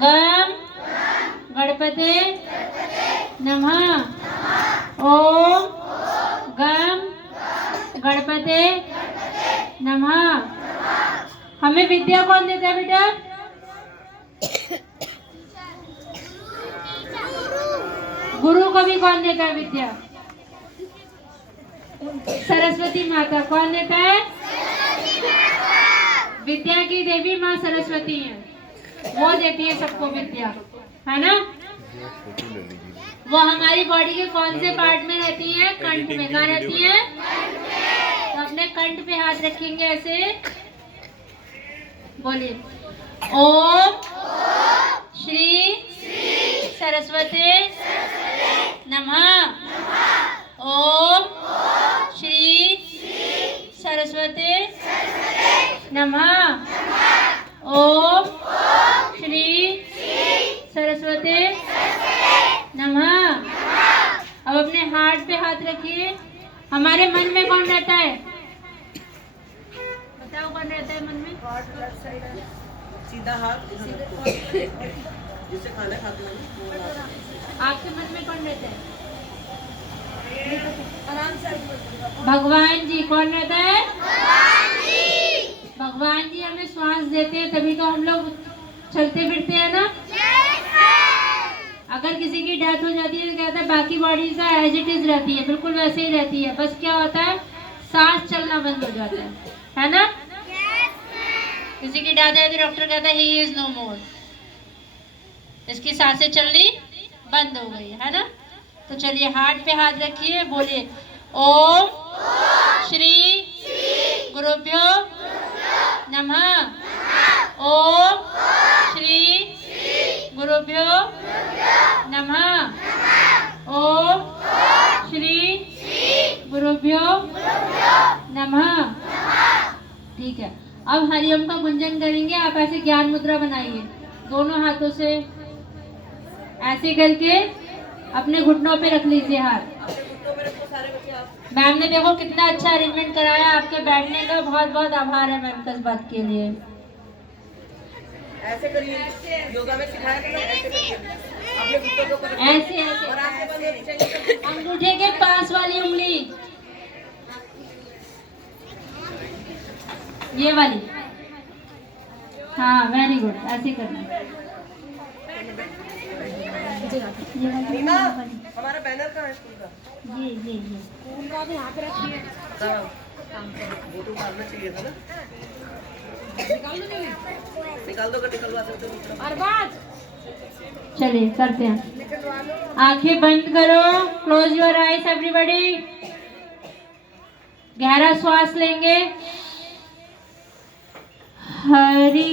गम गणपते नमः। ओम गम गणपते नमः। हमें विद्या कौन देता है बेटा? गुरु को भी कौन देता है विद्या? सरस्वती माता। कौन देता है? विद्या की देवी माँ सरस्वती है, वो देती है सबको विद्या, है ना। वो हमारी बॉडी के कौन से पार्ट में रहती है? कंठ में। कहाँ रहती है? तो अपने कंठ पे हाथ रखेंगे ऐसे, बोलिए ओम श्री सरस्वती नमः। ओम श्री सरस्वती नमः। ओम श्री सरस्वती नमः। अब अपने हार्ट पे हाथ रखिए। हमारे मन में कौन रहता है? बताओ कौन रहता है मन में? सीधा हाथ जिससे खाना खाते हैं। आपके मन में कौन रहता है? आराम से। भगवान जी। कौन रहता है? भगवान जी हमें श्वास देते हैं, तभी तो हम लोग चलते फिरते हैं ना। अगर किसी की डेथ हो जाती है तो कहता है बाकी बॉडी सा एज इट इज रहती है, बिल्कुल वैसे ही रहती है, बस क्या होता है सांस चलना बंद हो जाता है ना। किसी की डेथ है तो डॉक्टर कहता है ही इज नो मोर, इसकी सांसें चलनी बंद हो गई, है ना। तो चलिए हार्ट पे हाथ रखिए, बोलिए ओम श्री गुरुभ्यो नमः। ओम श्री गुरुभ्यो नमः। ओम श्री गुरुभ्यो नमः। ठीक है, अब हरिओम का गुंजन करेंगे। आप ऐसे ज्ञान मुद्रा बनाइए, दोनों हाथों से ऐसे करके अपने घुटनों पे रख लीजिए हाथ। मैम ने देखो कितना अच्छा अरेंजमेंट कराया आपके बैठने का, बहुत बहुत आभार है मैम का इस बात के लिए। ऐसे करिए, योगा में सिखाया था ना, ऐसे करिए अपने घुटनों के ऊपर ऐसे ऐसे अंगूठे के पास वाली उंगली, ये वाली, हाँ वेरी गुड, ऐसे करना। नीना, हमारा बैनर कहाँ है स्कूल का? ये स्कूल का भी यहाँ पे रखिए। वो तो डालना चाहिए था ना। निकाल दो, निकलवा सकते हो। चलिए करते हैं। आंखें बंद करो, क्लोज योर आईज एवरीबॉडी। गहरा श्वास लेंगे। हरि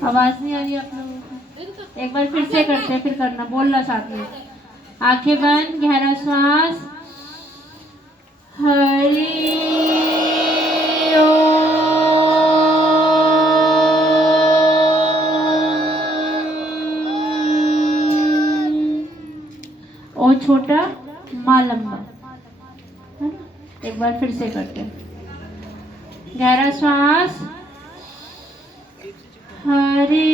आवाज नहीं आ रही आप लोगों को? एक बार फिर से करते हैं, फिर करना, बोलना साथ में। आंखें बंद, गहरा श्वास। हरि ओ छोटा माँ लंबा, है ना। एक बार फिर से करते हैं। गहरा श्वास। हरि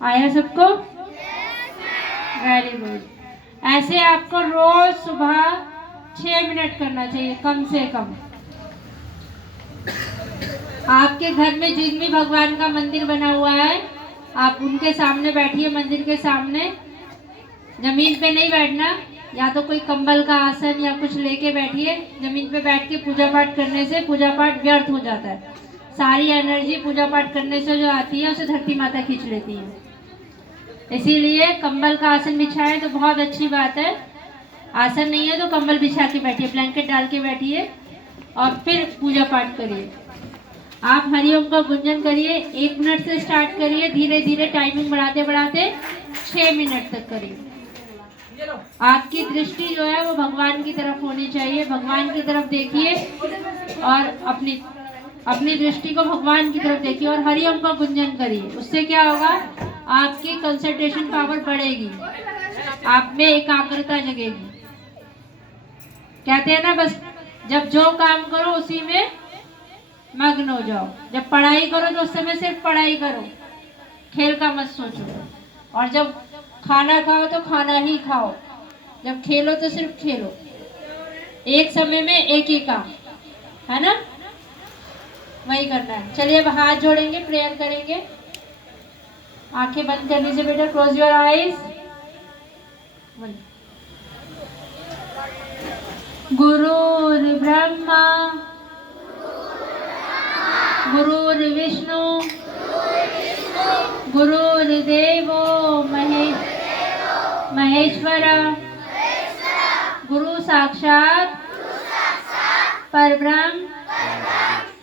आया सबको? Very good. ऐसे आपको रोज सुबह 6 मिनट करना चाहिए कम से कम। आपके घर में जिस भी भगवान का मंदिर बना हुआ है, आप उनके सामने बैठिए, मंदिर के सामने। जमीन पे नहीं बैठना, या तो कोई कंबल का आसन या कुछ लेके बैठिए। जमीन पे बैठ के पूजा पाठ करने से पूजा पाठ व्यर्थ हो जाता है। सारी एनर्जी पूजा पाठ करने से जो आती है उसे धरती माता खींच लेती है। इसीलिए कंबल का आसन बिछाएं तो बहुत अच्छी बात है। आसन नहीं है तो कंबल बिछा के बैठिए, ब्लैंकेट डाल के बैठिए और फिर पूजा पाठ करिए। आप हरिओम का गुंजन करिए। 1 मिनट से स्टार्ट करिए, धीरे धीरे टाइमिंग बढ़ाते बढ़ाते 6 मिनट तक करिए। आपकी दृष्टि जो है वो भगवान की तरफ होनी चाहिए। भगवान की तरफ देखिए और अपनी अपनी दृष्टि को भगवान की तरफ देखिए और हरिओम का गुंजन करिए। उससे क्या होगा, आपकी कंसंट्रेशन पावर बढ़ेगी, आप में एकाग्रता जगेगी। कहते हैं ना, बस जब जो काम करो उसी में मग्न हो जाओ। जब पढ़ाई करो तो उस समय सिर्फ पढ़ाई करो, खेल का मत सोचो। और जब खाना खाओ तो खाना ही खाओ, जब खेलो तो सिर्फ खेलो। एक समय में एक ही काम, है ना, वही करना है। चलिए अब हाथ जोड़ेंगे, प्रेयर करेंगे। आंखें बंद कर लीजिए बेटा, क्लोज योर आईज। गुरुर् ब्रह्मा गुरुर्विष्णु गुरुर्देवो महेश्वर गुरु साक्षात परब्रह्म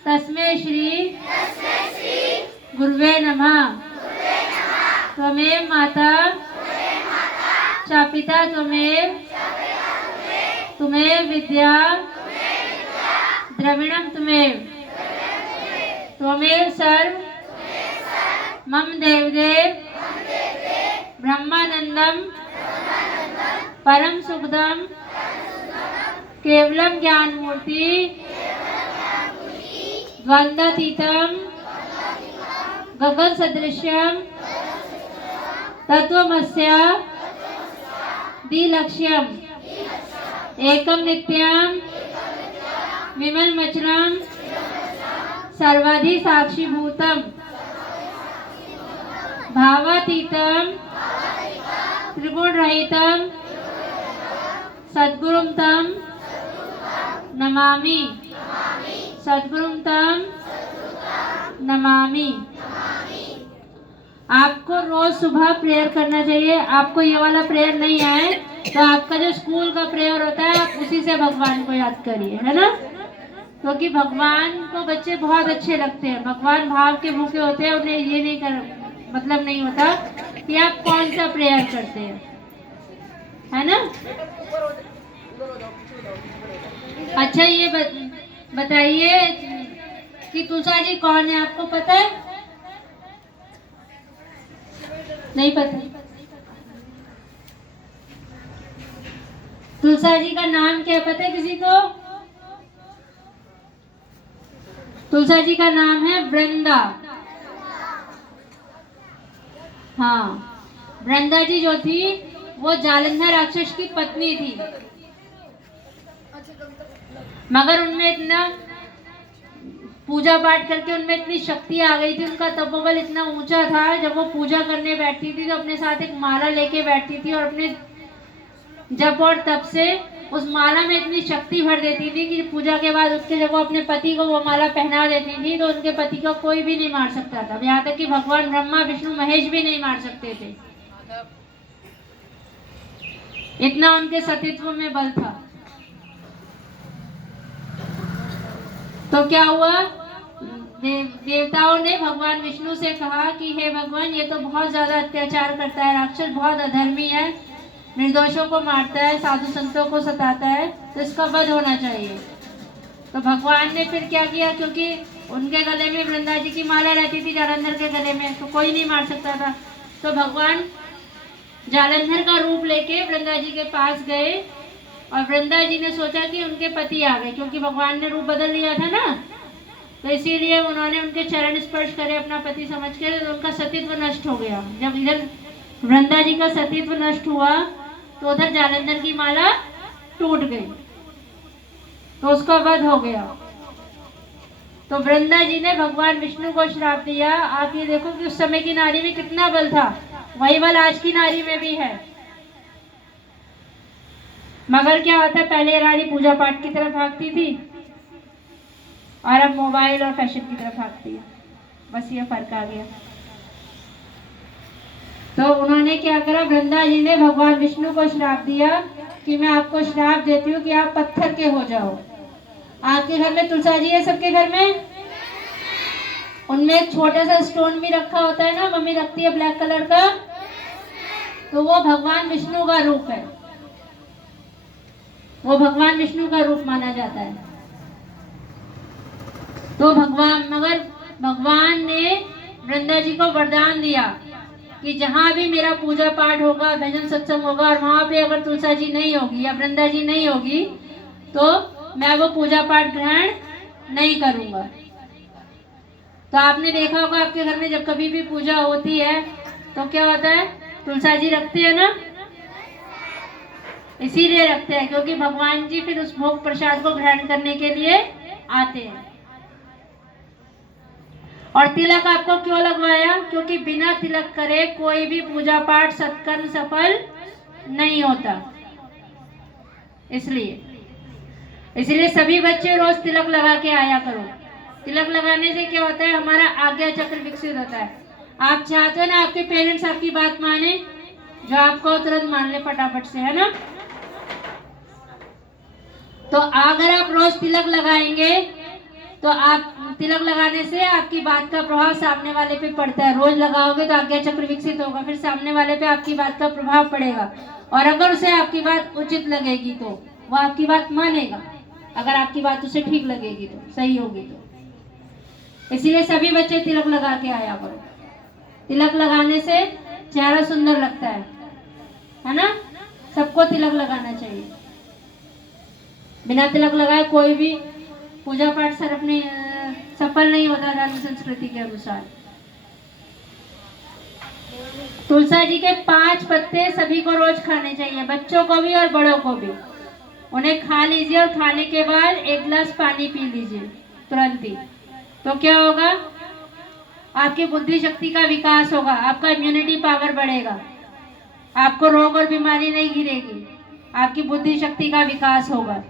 तस्मै श्री गुरुवे नमः। त्वमेव माता च पिता त्वमेव विद्या द्रविणं त्वमेव सर्व मम देवदेव ब्रह्मानंदम परम सुखदम केवलम ज्ञान मूर्ति द्वंद्वातीतम गगन सदृश्यम तत्वमस्य द्विलक्ष्यम एकम नित्यम विमलमचलम सर्वाधि साक्षीभूतम भावातीतम त्रिगुण रहितम सद्गुरुम तम नमामि। सद्गुरुम तम नमामि। आपको रोज सुबह प्रेयर करना चाहिए। आपको ये वाला प्रेयर नहीं आए तो आपका जो स्कूल का प्रेयर होता है आप उसी से भगवान को याद करिए, है ना, क्योंकि भगवान को बच्चे बहुत अच्छे लगते हैं। भगवान भाव के भूखे होते हैं, उन्हें ये नहीं कर मतलब नहीं होता कि आप कौन सा प्रेयर करते हैं, है ना। अच्छा ये बताइए कि तुलसा जी कौन है, आपको पता है? नहीं पता? तुलसा जी का नाम क्या पता है किसी को? तुलसा जी का नाम है वृंदा। हाँ, वृंदा जी जो थी वो जालंधर राक्षस की पत्नी थी, मगर उनमें इतना पूजा पाठ करके उनमें इतनी शक्ति आ गई थी, उनका तपोबल इतना ऊंचा था, जब वो पूजा करने बैठती थी तो अपने साथ एक माला लेके बैठती थी और अपने जप और तप से उस माला में इतनी शक्ति भर देती थी कि पूजा के बाद उसके जब वो अपने पति को वो माला पहना देती थी तो उनके पति को कोई भी नहीं मार सकता था। यहाँ तक कि भगवान ब्रह्मा विष्णु महेश भी नहीं मार सकते थे, इतना उनके सतीत्व में बल था। तो क्या हुआ, देवताओं ने भगवान विष्णु से कहा कि हे भगवान, ये तो बहुत ज्यादा अत्याचार करता है, राक्षस बहुत अधर्मी है, निर्दोषों को मारता है, साधु संतों को सताता है, तो इसका वध होना चाहिए। तो भगवान ने फिर क्या किया, क्योंकि उनके गले में वृंदा जी की माला रहती थी जालंधर के गले में, तो कोई नहीं मार सकता था। तो भगवान जालंधर का रूप लेके वृंदा जी के पास गए और वृंदा जी ने सोचा कि उनके पति आ गए, क्योंकि भगवान ने रूप बदल लिया था ना, तो इसीलिए उन्होंने उनके चरण स्पर्श करे अपना पति समझ के, तो उनका सतीत्व नष्ट हो गया। जब इधर वृंदा जी का सतीत्व नष्ट हुआ तो उधर जालंधर की माला टूट गई, तो उसका वध हो गया। तो वृंदा जी ने भगवान विष्णु को श्राप दिया। आप ये देखो कि उस समय की नारी में कितना बल था, वही बल आज की नारी में भी है। मगर क्या होता है, पहले नारी पूजा पाठ की तरफ भागती थी और अब मोबाइल और फैशन की तरफ भागती है, बस ये फर्क आ गया। तो उन्होंने क्या करा, वृंदा जी ने भगवान विष्णु को श्राप दिया कि मैं आपको श्राप देती हूँ कि आप पत्थर के हो जाओ। आपके घर में तुलसा जी है, सबके घर में, उनमें एक छोटा सा स्टोन भी रखा होता है ना, मम्मी रखती है ब्लैक कलर का, तो वो भगवान विष्णु का रूप है, वो भगवान विष्णु का रूप माना जाता है। तो मगर भगवान ने वृंदा जी को वरदान दिया कि जहाँ भी मेरा पूजा पाठ होगा, भजन सत्संग होगा, और वहाँ पे अगर तुलसा जी नहीं होगी या वृंदा जी नहीं होगी तो मैं वो पूजा पाठ ग्रहण नहीं करूँगा। तो आपने देखा होगा आपके घर में जब कभी भी पूजा होती है तो क्या होता है, तुलसा जी रखते हैं ना, इसीलिए रखते हैं क्योंकि भगवान जी फिर उस भोग प्रसाद को ग्रहण करने के लिए आते हैं। और तिलक आपको क्यों लगवाया, क्योंकि बिना तिलक करे कोई भी पूजा पाठ सत्कर्म सफल नहीं होता। इसलिए सभी बच्चे रोज तिलक लगा के आया करो। तिलक लगाने से क्या होता है, हमारा आज्ञा चक्र विकसित होता है। आप चाहते हो ना आपके पेरेंट्स आपकी बात माने, जो आपको तुरंत मान ले फटाफट से, है ना। तो अगर आप रोज तिलक लगाएंगे तो आप तिलक लगाने से आपकी बात का प्रभाव सामने वाले पे पड़ता है। रोज लगाओगे तो आज्ञा चक्र विकसित होगा, फिर सामने वाले पे आपकी बात का प्रभाव पड़ेगा। और अगर उसे आपकी बात उचित लगेगी तो वो आपकी बात मानेगा, अगर आपकी बात उसे ठीक लगेगी तो, सही होगी तो। इसीलिए सभी बच्चे तिलक लगा के आया करो। तिलक लगाने से चेहरा सुंदर लगता है ना। सबको तिलक लगाना चाहिए। बिना तिलक लगाए कोई भी पूजा पाठ सफल नहीं होता धर्म संस्कृति के अनुसार। तुलसा जी के 5 पत्ते सभी को रोज खाने चाहिए, बच्चों को भी और बड़ों को भी। उन्हें खा लीजिए और खाने के बाद 1 गिलास पानी पी लीजिए तुरंत ही। तो क्या होगा, आपकी बुद्धि शक्ति का विकास होगा, आपका इम्यूनिटी पावर बढ़ेगा, आपको रोग और बीमारी नहीं घिरेगी, आपकी बुद्धि शक्ति का विकास होगा।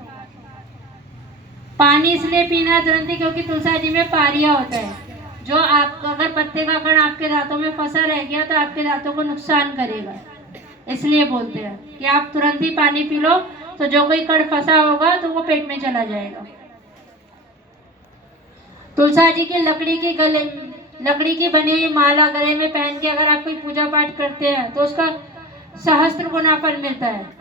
पानी इसलिए पीना तुरंत ही क्योंकि तुलसा जी में पारिया होता है, जो आप अगर पत्ते का कण आपके दांतों में फंसा रह गया तो आपके दांतों को नुकसान करेगा। इसलिए बोलते हैं कि आप तुरंत ही पानी पी लो, तो जो कोई कण फंसा होगा तो वो पेट में चला जाएगा। तुलसा जी की लकड़ी की बनी हुई माला गले में पहन के अगर आप कोई पूजा पाठ करते हैं तो उसका सहस्त्र गुना फल मिलता है।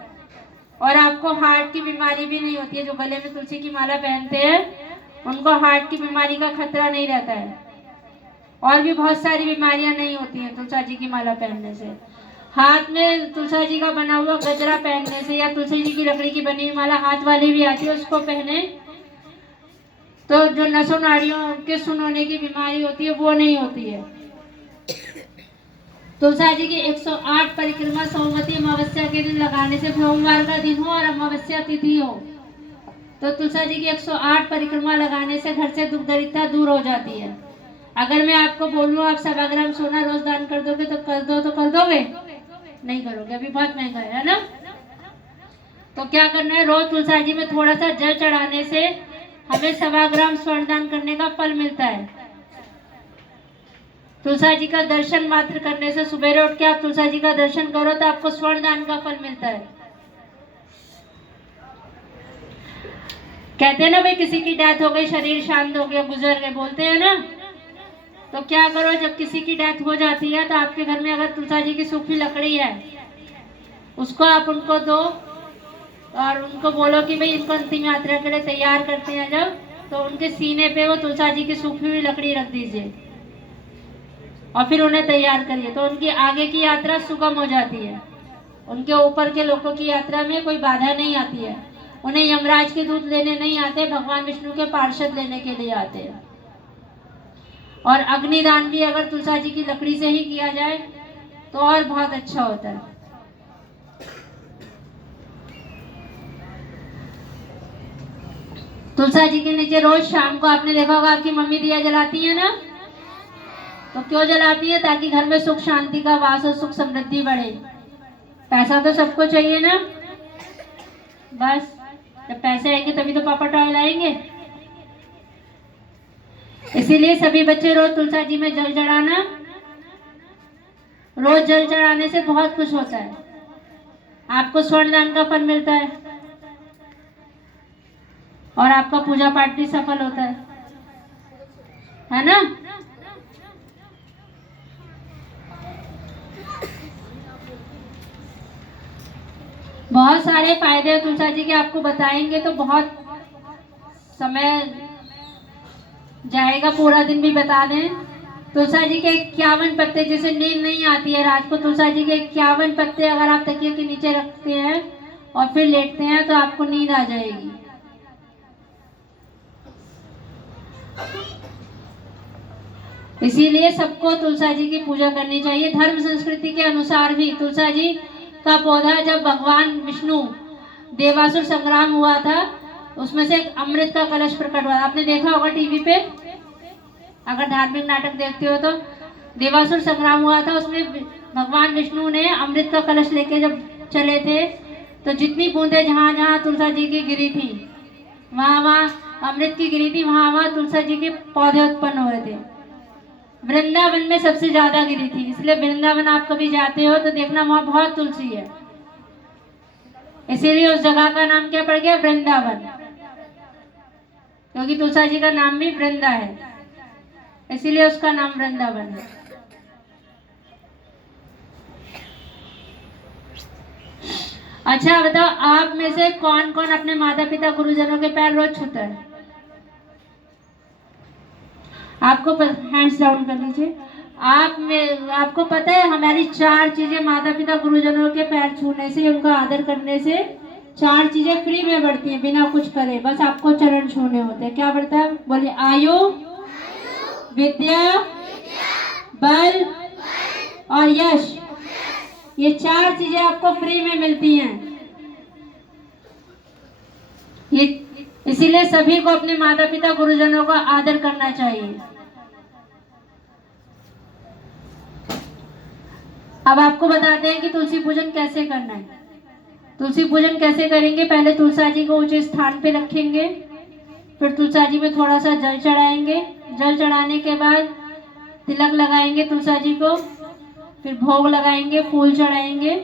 और आपको हार्ट की बीमारी भी नहीं होती है। जो गले में तुलसी की माला पहनते हैं उनको हार्ट की बीमारी का खतरा नहीं रहता है, और भी बहुत सारी बीमारियां नहीं होती हैं तुलसा जी की माला पहनने से। हाथ में तुलसा जी का बना हुआ गजरा पहनने से, या तुलसी जी की लकड़ी की बनी हुई माला हाथ वाली भी आती है, उसको पहने तो जो नसों नाड़ियों के सुन्न होने की बीमारी होती है वो नहीं होती है। तुलसा जी की 108 परिक्रमा सोमवती अमावस्या के दिन लगाने से, सोमवार का दिन हो और अमावस्या तिथि हो, तो तुलसा जी की 108 परिक्रमा लगाने से घर से दुख दरिद्रता दूर हो जाती है। अगर मैं आपको बोलूँ आप 1.25 ग्राम सोना रोज दान कर दोगे तो कर दोगे? नहीं करोगे, अभी बहुत महंगा है ना। तो क्या करना है, रोज तुलसा जी में थोड़ा सा जल चढ़ाने से हमें 1.25 ग्राम स्वर्ण दान करने का फल मिलता है। तुलसा जी का दर्शन मात्र करने से, सुबह उठ के आप तुलसा जी का दर्शन करो तो आपको स्वर्ण दान का फल मिलता है। कहते हैं ना भाई, किसी की डेथ हो गई, शरीर शांत हो गया, गुजर गए, बोलते हैं ना। तो क्या करो, जब किसी की डेथ हो जाती है तो आपके घर में अगर तुलसा जी की सूखी लकड़ी है उसको आप उनको दो और उनको बोलो कि भाई इनको अंतिम यात्रा के लिए तैयार करते हैं जब, तो उनके सीने पे वो तुलसा जी की सूखी हुई लकड़ी रख दीजिए और फिर उन्हें तैयार करिए, तो उनकी आगे की यात्रा सुगम हो जाती है। उनके ऊपर के लोगों की यात्रा में कोई बाधा नहीं आती है। उन्हें यमराज के दूत लेने नहीं आते, भगवान विष्णु के पार्षद लेने के लिए आते हैं। और अग्निदान भी अगर तुलसा जी की लकड़ी से ही किया जाए तो और बहुत अच्छा होता है। तुलसा जी के नीचे रोज शाम को आपने देखा होगा आपकी मम्मी दिया जलाती है ना। तो क्यों जलाती है? ताकि घर में सुख शांति का वास और सुख समृद्धि बढ़े। पैसा तो सबको चाहिए ना, बस जब पैसे आएंगे तभी तो पापा टॉय लाएंगे। इसीलिए सभी बच्चे रोज तुलसा जी में जल चढ़ाना। रोज जल चढ़ाने से बहुत कुछ होता है। आपको स्वर्ण दान का फल मिलता है और आपका पूजा पाठ भी सफल होता है ना। बहुत सारे फायदे हैं तुलसा जी के, आपको बताएंगे तो बहुत समय जाएगा पूरा दिन भी बता दें। तुलसा जी के 51 पत्ते, जैसे नींद नहीं आती है रात को, तुलसा जी के 51 पत्ते अगर आप तकिए के नीचे रखते हैं और फिर लेटते हैं तो आपको नींद आ जाएगी। इसीलिए सबको तुलसा जी की पूजा करनी चाहिए। धर्म संस्कृति के अनुसार भी तुलसा जी का पौधा, जब भगवान विष्णु देवासुर संग्राम हुआ था, उसमें से एक अमृत का कलश प्रकट हुआ। आपने देखा होगा टीवी पे, अगर धार्मिक नाटक देखते हो तो। देवासुर संग्राम हुआ था, उसमें भगवान विष्णु ने अमृत का कलश लेके जब चले थे, तो जितनी बूंदें जहाँ जहाँ तुलसा जी की गिरी थी, वहाँ वहाँ अमृत की गिरी थी, वहाँ वहाँ तुलसा जी के पौधे उत्पन्न हुए थे। वृंदावन में सबसे ज्यादा गिरी थी, इसलिए वृंदावन आप कभी जाते हो तो देखना वहाँ बहुत तुलसी है, इसीलिए उस जगह का नाम क्या पड़ गया, वृंदावन, क्योंकि तुलसा जी का नाम भी वृंदा है, इसीलिए उसका नाम वृंदावन है। अच्छा बताओ, आप में से कौन कौन अपने माता पिता गुरुजनों के पैर रोज छूता है? आपको हैंड्स डाउन कर लीजिए। आपको पता है हमारी 4 चीजें माता पिता गुरुजनों के पैर छूने से, उनका आदर करने से 4 चीजें फ्री में बढ़ती हैं, बिना कुछ करे, बस आपको चरण छूने होते हैं। क्या बढ़ता है? बोलिए। आयु, विद्या, बल और यश, ये 4 चीजें आपको फ्री में मिलती हैं। ये इसीलिए सभी को अपने माता पिता गुरुजनों का आदर करना चाहिए। अब आपको बताते हैं कि तुलसी पूजन कैसे करना है। तुलसी पूजन कैसे करेंगे? पहले तुलसा जी को ऊंचे स्थान पे रखेंगे, फिर तुलसा जी में थोड़ा सा जल चढ़ाएंगे। जल चढ़ाने के बाद तिलक लगाएंगे तुलसा जी को, फिर भोग लगाएंगे, फूल चढ़ाएंगे,